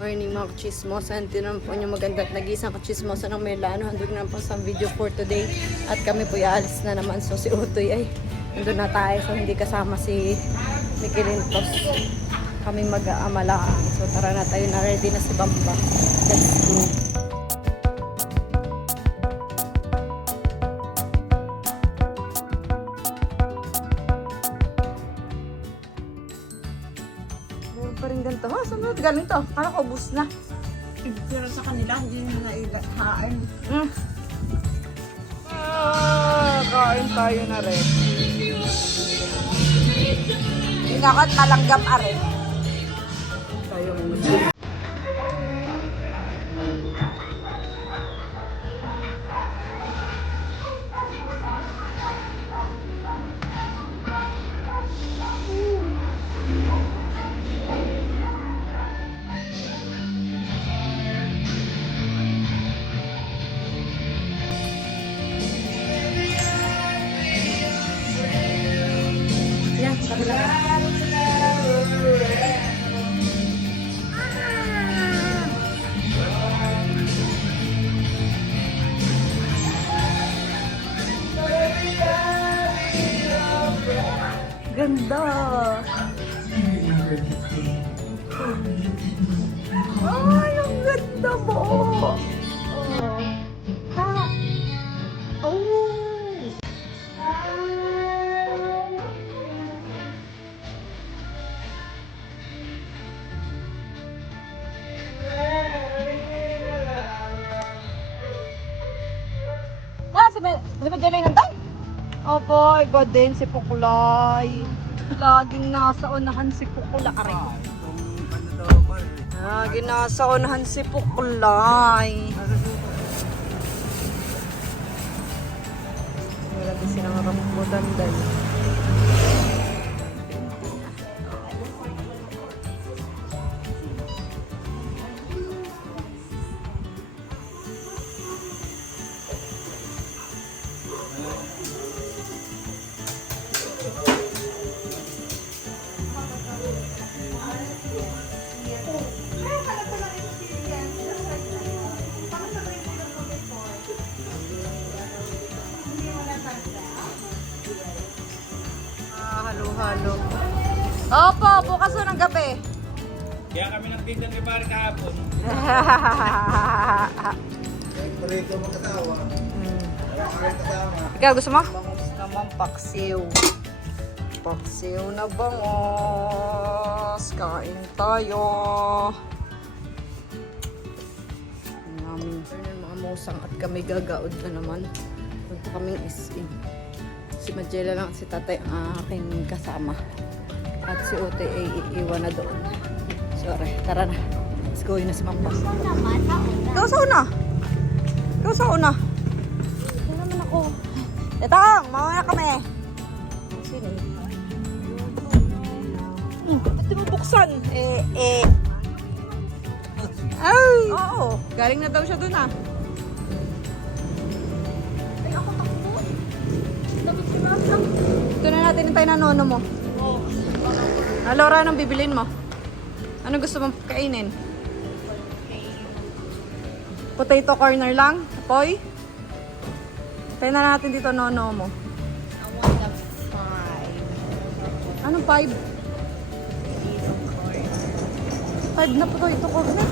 Morning mga kachismosa, tinan po nyo maganda at nag-iisang kachismosa ng Merlano. Handog na po sa video for today at kami po aalis na naman. So si Utoy ay nandun na tayo, so hindi kasama si Mikilintos. Kami mag-aamalaan. So tara na tayo, na ready na si Bamba. Let's go. Pa rin ganito. Ha, saan galing to? Parang ubus na. Pero sa kanila, hindi nila nailahaan. Kain tayo na rin. Inakot malanggam are. Tayo yan, sabi lang. Ganda. Ay, ang ganda mo. Oh. Ha? Oh. Di ba dyan may nantay? Opo, iba din si Pukulay. Laging nasa unahan si Pukulay. Laging nasa unahan si Pukulay. Wala din silang rambutan dahil. Halo-halo. Opo, bukas o ng gabi. Kaya kami nagtinda kay pare kahapon. Parito mo katawa. Wala kami kasama. Ikaw, gusto mo? Bangus naman, paksiw. Paksiw na bangos. Kain tayo. Ang namin. Mga musang at kami gagaod na naman. Punta kaming isin. Si Majela lang, si tatay ang aking kasama. At si Utoy ay iiwan na doon. Sorry, tara na. Let's go, yun na si Mamba. Ikaw sa una. Ikaw sa una. Ito naman ako. Etong, mauna kami. Sino yun? Ba't di mo buksan? Ay! Oo, galing na daw siya doon ah. Ito na natin hintay na nono mo. Laura, anong bibilin mo? Ano gusto mong kainin? Potato corner lang? Poy? Tayo na natin dito nono mo. I want the 5. Anong 5? 5 na potato corner?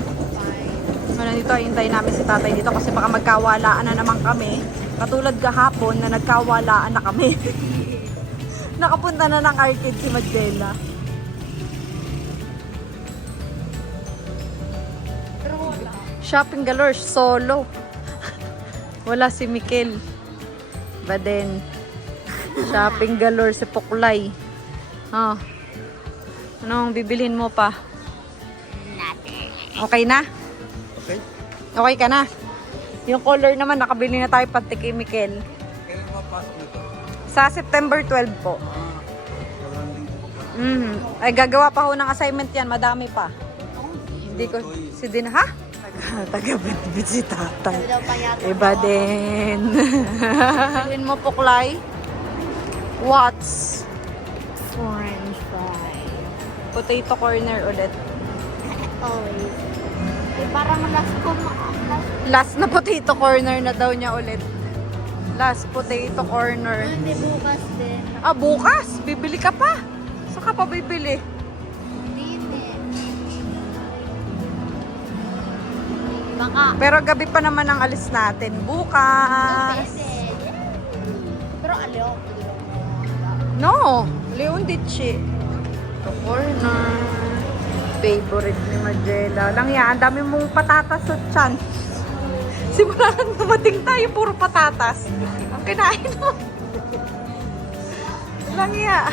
5. Ano dito, hintayin namin si tatay dito kasi baka magkawalaan na naman kami. Katulad kahapon na nagkawalaan na kami. Nakapunta na ng arcade si Magdela. Pero wala. Shopping galore, solo. Wala si Mikel. Baden. Shopping galore si Pukulay. Oh. Anong bibilhin mo pa? Okay na? Okay? Okay ka na? Yung color naman, nakabili na tayo pati kay Mikel. Kailan mapasok nito? Sa September 12 po. Ay, gagawa pa ho ng assignment yan. Madami pa. Hindi ko... Si Din, ha? Taga-bitbit si tatay. Iba din. Bilhin mo, Pukulay. What's? French fry. Potato corner ulit. Always. Last na potato corner na daw niya ulit. Last potato corner. Hindi bukas din. Ah, bukas? Bibili ka pa? Saan ka pa bibili? Hindi. Baka. Pero gabi pa naman ang alis natin. Bukas. Pwede. Pero aliw. No, Leon Dichi. The corner. Favorite ni Magella. Lang yan, ang dami mong patatas sa tiyan. Simulan dumating tayo, puro patatas. Ang kinain mo. Lang yan.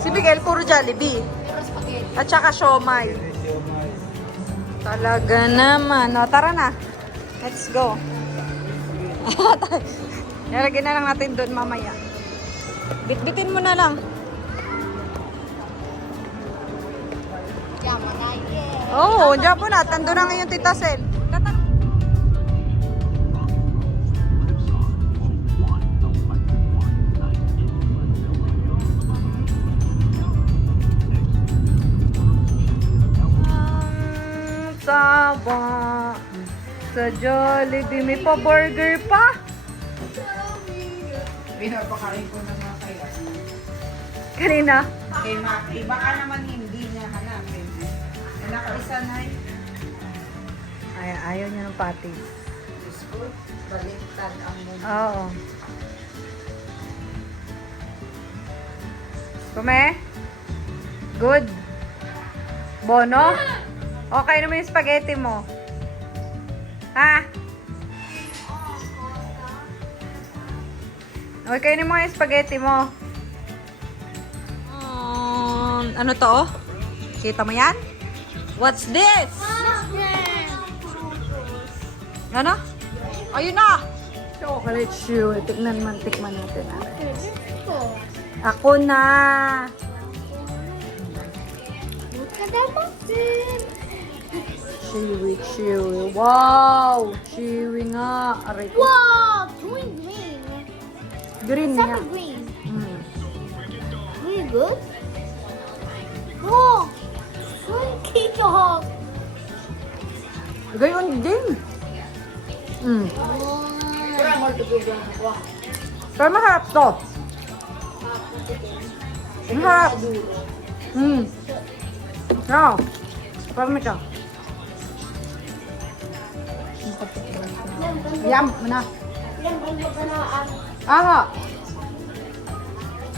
Si Miguel, puro Jollibee. Pero spaghetti. At saka siomay. Talaga naman. O, tara na. Let's go. Nalagyan na lang natin doon mamaya. Bitbitin mo na lang. Yaman na yun. Oo, dyan po na. Tando na ngayon, Tita Sel. Sawa sa Jollibee. May pa-burger pa. Pinapakain ko na nga kaya. Kanina. Kay Maki, baka naman hindi niya hanapin. Anak ko isa na Ay, ayaw niya ng patty. school. Baliktad ang mundo. Oo. Kume? Good? Bono? Okay naman yung spaghetti mo. Ha? Okay naman yung spaghetti mo. Ano to? Kita mo yan? What's this? Ano? Ayun na! Chocolate shoe. Tikman natin. Ako na! Chewy. Wow! Chewy nga. Aray ko. Wow! Green. Green It's nga. not green. Mm. Really good? Oh! Cake hog. Gayon din. Mm. Pero masarap to. Masarap. Mm. No. Parang ito. Yum. Mana? Aha.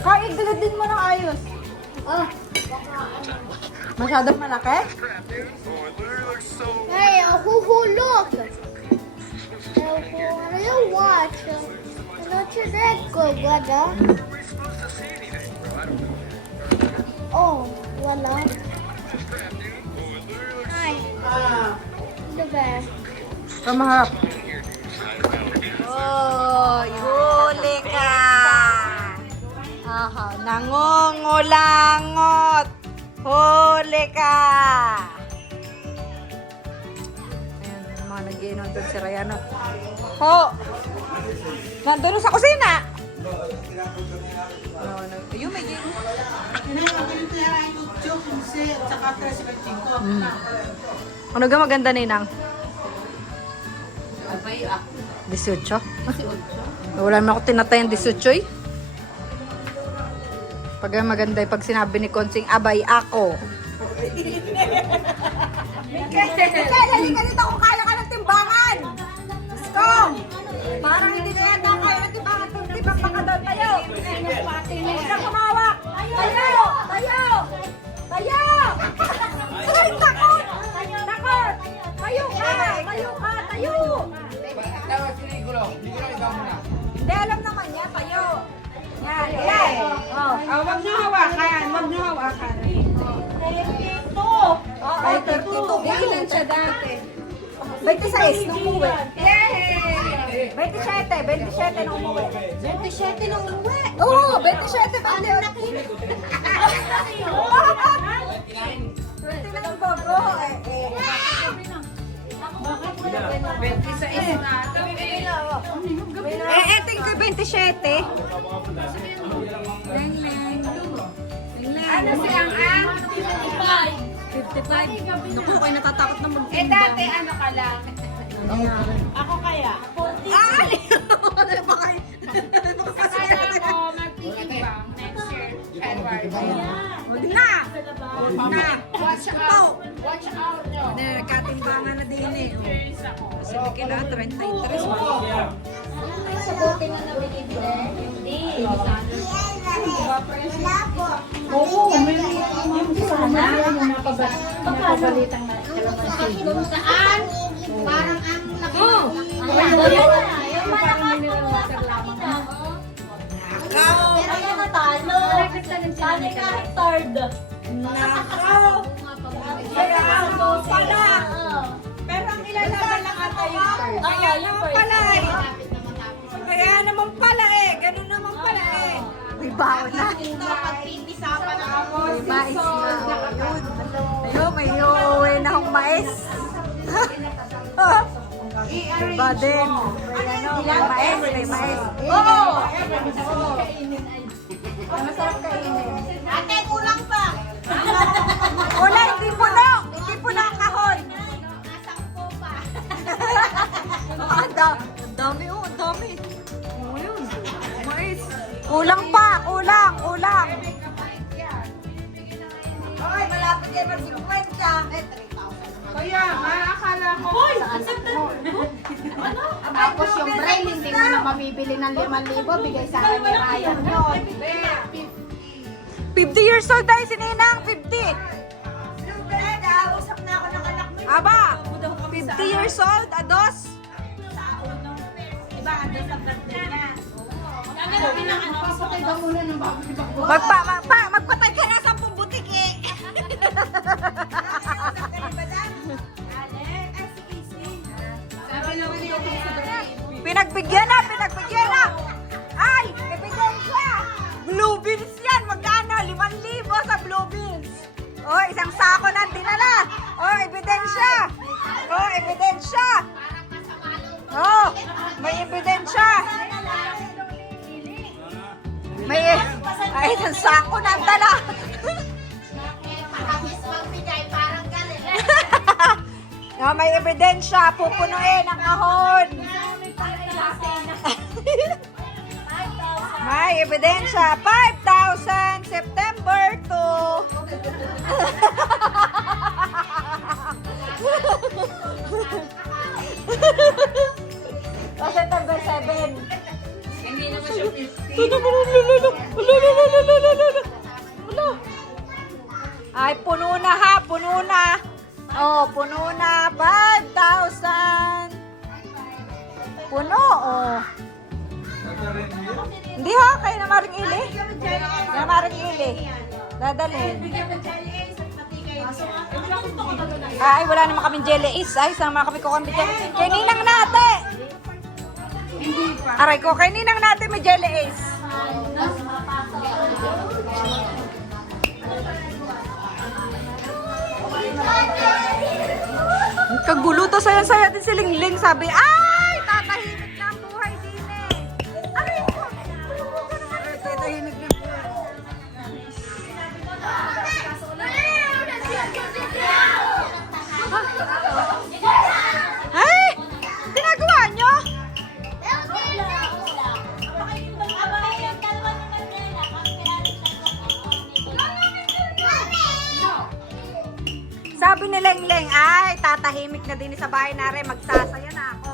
Kain din mo ng ayos. Ah. Masyadong malaki? Hey, look! What do you watch? Not your that good, brother. Oh, wala. Hi. The bear. Pero maharap. Oh, huli ka! Aha, nangungulangot! Huli ka! Ayan, yung mga nag-iinom doon si Rayano. Ho! Nandun sa kusina! Ayun, may gin. Ano ga maganda na inang? 18? Wala naman ako tinatay ang 18 eh. Pag maganda yung pag sinabi ni Konsing, abay ako. Mikael, halika dito kung kaya ka ng timbangan. Gusto! Parang hindi na yan kaya ng timbangan. Timbang baka doon tayo. Huwag kang kumawak. Tayo! Ay, takot! Tayo ka! Hindi, alam naman niya. Tayo! Yan! Oh. Wag niyo hawakan. Ay, 32. Ilan siya dati? 26 nung umuwi. Yay! 27 nung umuwi. 27 nung umuwi? Oo, 27 ba? Ano nakinig? 29 ang bobo. Eto yung 27. Ano si Ang? 55. Naku, kayo natatakot na mag Eh dati ano ka lang? Ako kaya? 40. Ay! Akala ko magtitimbang next year, February. Huwag na! Na, watch out! Watch out nyo! Nagkatimbangan na din eh. Curious ako. Kasi may kila 33. Sa bote na nabinibili? Hindi. Kung saan? Parang ang yung parang mineral water lamang na. Kaya natalo. Talo kahit third. Kaya ako pala! Pero ang ilalaban lang ata yung third. Kaya naman pala eh! Kaya naman pala eh! Ganun naman pala eh! May baon na. Dapat pinisapan na ako. May mais na. Ayun, may uuwi na akong mais. Diba din? May mais, may mais. Oo! Masarap kainin. Ate, kulang pa! Wala, hindi puno! Hindi puno ang kahon! Nasakpo pa. Ang dami, oh, ang dami. Oh, yun. Mais. Kulang pa, kulang, kulang. Hoy, malapit yan mag-50. Kaya, akala ko. Hoy! Tapos yung brain, hindi mo na mabibili ng 5,000, bigay sa akin ni Ryan yun. 50 years old tayo si Ninang, 50. Usap na ako ng anak mo. Aba, 50 years old, ados. Diba, ando sa birthday niya. Magpatay ka na 10 butik eh. Pinagbigyan na, pinagbigyan na. Ay, ebidensya. Blue beans yan, magkano? 5,000 sa blue beans. Oh, isang sako na dinala. Oh, ebidensya. Oh, ebidensya. Oh, may ebidensya. May, ay, isang sako na dala. No, may ebidensya. Pupunuin ang kahon. May ebidensya. 5,000 September 2. September 7. Hindi naman siya 50. Ay, puno na ha, puno na. Oh, puno na. 5,000. Puno, oh. Hindi ha, kayo na maring ili. Na maring ili. Dadalhin. Ay, wala naman kaming jelly is. Ay, saan naman kami kukumbit yan? Kay Ninang nate. Aray ko, kay Ninang nate may jelly is. Kagulo to, saya-saya din si Lingling. Sabi, ay, tatahimik na ang buhay din eh. Aray ko, tatahimik na. Ay, ginagawa nyo? Sabi ni Lengleng, ay, tatahimik na din sa bahay na rin, magsasaya na ako.